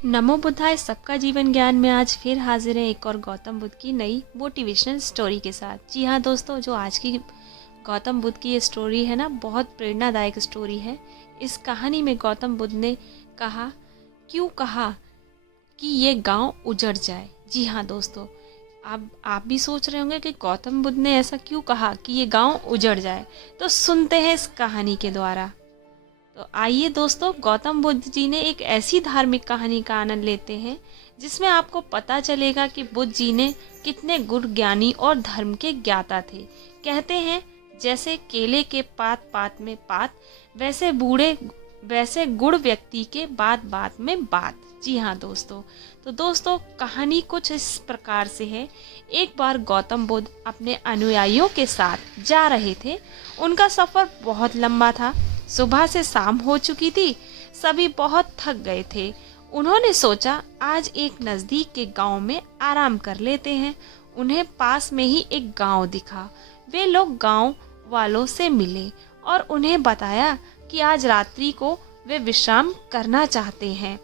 नमो बुद्धाय। सबका जीवन ज्ञान में आज फिर हाजिर है एक और गौतम बुद्ध की नई मोटिवेशनल स्टोरी के साथ। जी हाँ दोस्तों, जो आज की गौतम बुद्ध की ये स्टोरी है ना, बहुत प्रेरणादायक स्टोरी है। इस कहानी में गौतम बुद्ध ने क्यों कहा कि ये गांव उजड़ जाए। जी हाँ दोस्तों, अब आप भी सोच रहे होंगे कि गौतम बुद्ध ने ऐसा क्यों कहा कि ये गांव उजड़ जाए। तो सुनते हैं इस कहानी के द्वारा। तो आइए दोस्तों, गौतम बुद्ध जी ने एक ऐसी धार्मिक कहानी का आनंद लेते हैं जिसमें आपको पता चलेगा कि बुद्ध जी ने कितने गुर ज्ञानी और धर्म के ज्ञाता थे। कहते हैं जैसे केले के पात पात में पात, वैसे गुड़ व्यक्ति के बात बात में बात। जी हाँ दोस्तों, तो दोस्तों कहानी कुछ इस प्रकार से है। एक बार गौतम बुद्ध अपने अनुयायियों के साथ जा रहे थे। उनका सफर बहुत लंबा था। सुबह से शाम हो चुकी थी। सभी बहुत थक गए थे। उन्होंने सोचा आज एक नजदीक के गांव में आराम कर लेते हैं। उन्हें पास में ही एक गांव दिखा। वे लोग गांव वालों से मिले और उन्हें बताया कि आज रात्रि को वे विश्राम करना चाहते हैं।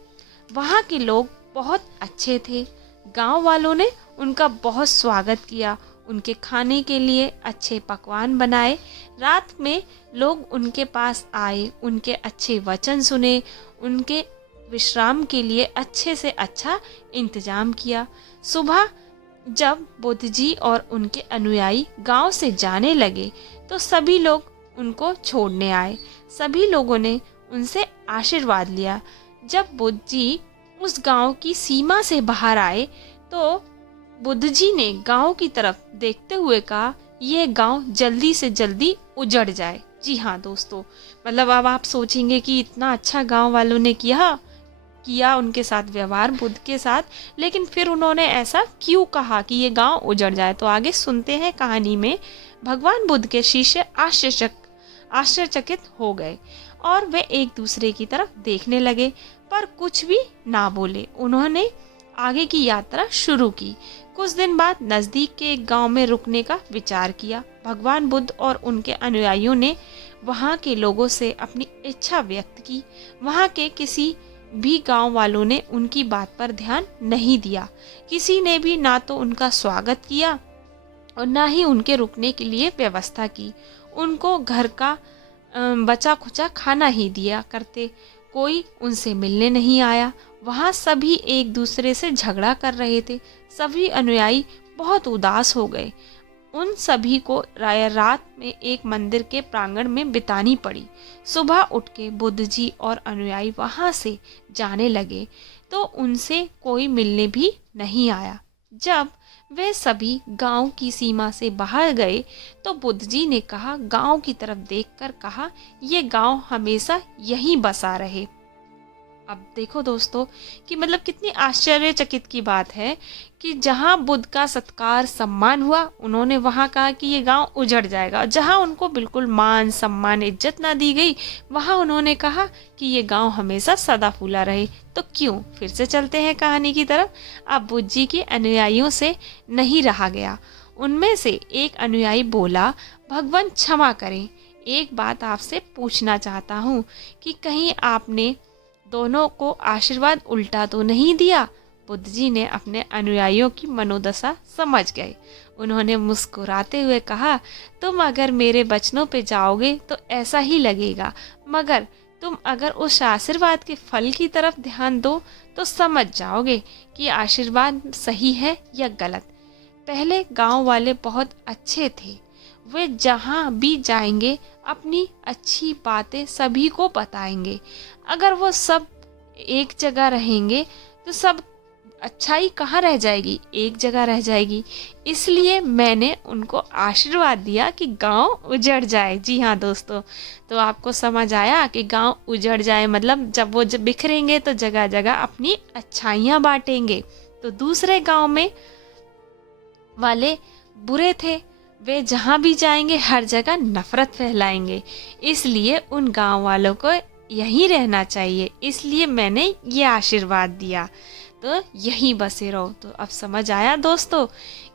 वहाँ के लोग बहुत अच्छे थे। गांव वालों ने उनका बहुत स्वागत किया। उनके खाने के लिए अच्छे पकवान बनाए। रात में लोग उनके पास आए, उनके अच्छे वचन सुने, उनके विश्राम के लिए अच्छे से अच्छा इंतजाम किया। सुबह जब बुद्ध जी और उनके अनुयायी गांव से जाने लगे तो सभी लोग उनको छोड़ने आए। सभी लोगों ने उनसे आशीर्वाद लिया। जब बुद्ध जी उस गांव की सीमा से बाहर आए तो बुद्ध जी ने गांव की तरफ देखते हुए कहा, यह गांव जल्दी से जल्दी उजड़ जाए। जी हाँ दोस्तों, मतलब अब आप सोचेंगे कि इतना अच्छा गांव वालों ने किया उनके साथ व्यवहार बुद्ध के साथ, लेकिन फिर उन्होंने ऐसा क्यों कहा कि ये गांव उजड़ जाए। तो आगे सुनते हैं कहानी में। भगवान बुद्ध के शिष्य आश्चर्यचकित हो गए और वे एक दूसरे की तरफ देखने लगे, पर कुछ भी ना बोले। उन्होंने आगे की यात्रा शुरू की। कुछ दिन बाद नजदीक के एक गांव में रुकने का विचार किया। भगवान बुद्ध और उनके अनुयायियों ने वहां के लोगों से अपनी इच्छा व्यक्त की। वहां के किसी भी गांव वालों ने उनकी बात पर ध्यान नहीं दिया। किसी ने भी ना तो उनका स्वागत किया और ना ही उनके रुकने के लिए व्यवस्था की। उनको घर का बचा खुचा खाना ही दिया करते। कोई उनसे मिलने नहीं आया। वहाँ सभी एक दूसरे से झगड़ा कर रहे थे। सभी अनुयायी बहुत उदास हो गए। उन सभी को रात में एक मंदिर के प्रांगण में बितानी पड़ी। सुबह उठ के बुद्ध जी और अनुयायी वहाँ से जाने लगे तो उनसे कोई मिलने भी नहीं आया। जब वे सभी गांव की सीमा से बाहर गए तो बुद्ध जी ने कहा, गांव की तरफ देखकर कहा, ये गांव हमेशा यहीं बसा रहे। अब देखो दोस्तों कि मतलब कितनी आश्चर्यचकित की बात है कि जहाँ बुद्ध का सत्कार सम्मान हुआ, उन्होंने वहाँ कहा कि ये गांव उजड़ जाएगा। जहाँ उनको बिल्कुल मान सम्मान इज्जत ना दी गई, वहाँ उन्होंने कहा कि ये गांव हमेशा सदा फूला रहे। तो क्यों, फिर से चलते हैं कहानी की तरफ। अब बुद्ध जी के अनुयायियों से नहीं रहा गया। उनमें से एक अनुयायी बोला, भगवान क्षमा करें, एक बात आपसे पूछना चाहता हूँ कि कहीं आपने दोनों को आशीर्वाद उल्टा तो नहीं दिया। बुद्ध जी ने अपने अनुयायियों की मनोदशा समझ गए। उन्होंने मुस्कुराते हुए कहा, तुम अगर मेरे वचनों पे जाओगे तो ऐसा ही लगेगा, मगर तुम अगर उस आशीर्वाद के फल की तरफ ध्यान दो तो समझ जाओगे कि आशीर्वाद सही है या गलत। पहले गांव वाले बहुत अच्छे थे। वे जहाँ भी जाएंगे अपनी अच्छी बातें सभी को बताएंगे। अगर वो सब एक जगह रहेंगे तो सब अच्छाई कहाँ रह जाएगी, एक जगह रह जाएगी। इसलिए मैंने उनको आशीर्वाद दिया कि गांव उजड़ जाए। जी हाँ दोस्तों, तो आपको समझ आया कि गांव उजड़ जाए मतलब जब बिखरेंगे तो जगह जगह अपनी अच्छाइयाँ बांटेंगे। तो दूसरे गांव में वाले बुरे थे। वे जहाँ भी जाएंगे हर जगह नफरत फैलाएंगे। इसलिए उन गांव वालों को यहीं रहना चाहिए। इसलिए मैंने ये आशीर्वाद दिया, तो यहीं बसे रहो। तो अब समझ आया दोस्तों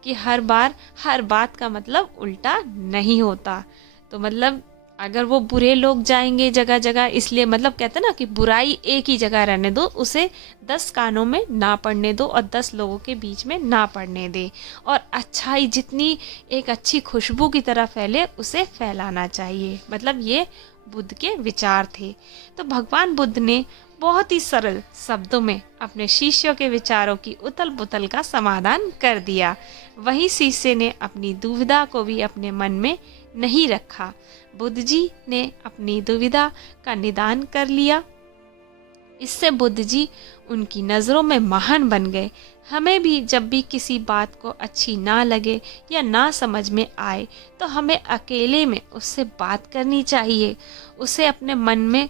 कि हर बार हर बात का मतलब उल्टा नहीं होता। तो मतलब अगर वो बुरे लोग जाएंगे जगह जगह, इसलिए मतलब कहते हैं ना कि बुराई एक ही जगह रहने दो, उसे 10 कानों में ना पड़ने दो और 10 लोगों के बीच में ना पड़ने दे। और अच्छाई जितनी एक अच्छी खुशबू की तरह फैले उसे फैलाना चाहिए। मतलब ये बुद्ध के विचार थे। तो भगवान बुद्ध ने बहुत ही सरल शब्दों में अपने शिष्यों के विचारों की उथल पुथल का समाधान कर दिया। वहीं शिष्य ने अपनी दुविधा को भी अपने मन में नहीं रखा। बुद्ध जी ने अपनी दुविधा का निदान कर लिया। इससे बुद्ध जी उनकी नज़रों में महान बन गए। हमें भी जब भी किसी बात को अच्छी ना लगे या ना समझ में आए तो हमें अकेले में उससे बात करनी चाहिए। उसे अपने मन में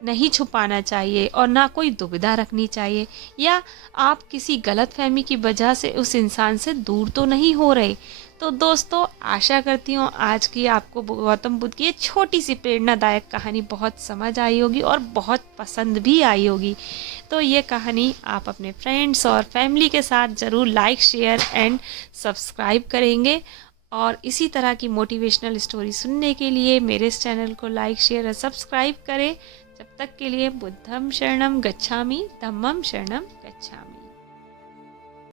नहीं छुपाना चाहिए और ना कोई दुविधा रखनी चाहिए, या आप किसी गलतफहमी की वजह से उस इंसान से दूर तो नहीं हो रहे। तो दोस्तों, आशा करती हूँ आज की आपको गौतम बुद्ध की ये छोटी सी प्रेरणादायक कहानी बहुत समझ आई होगी और बहुत पसंद भी आई होगी। तो ये कहानी आप अपने फ्रेंड्स और फैमिली के साथ ज़रूर लाइक, शेयर एंड सब्सक्राइब करेंगे। और इसी तरह की मोटिवेशनल स्टोरी सुनने के लिए मेरे इस चैनल को लाइक, शेयर और सब्सक्राइब करें। जब तक के लिए बुद्धं शरणं गच्छामि, धम्मं शरणं गच्छामि।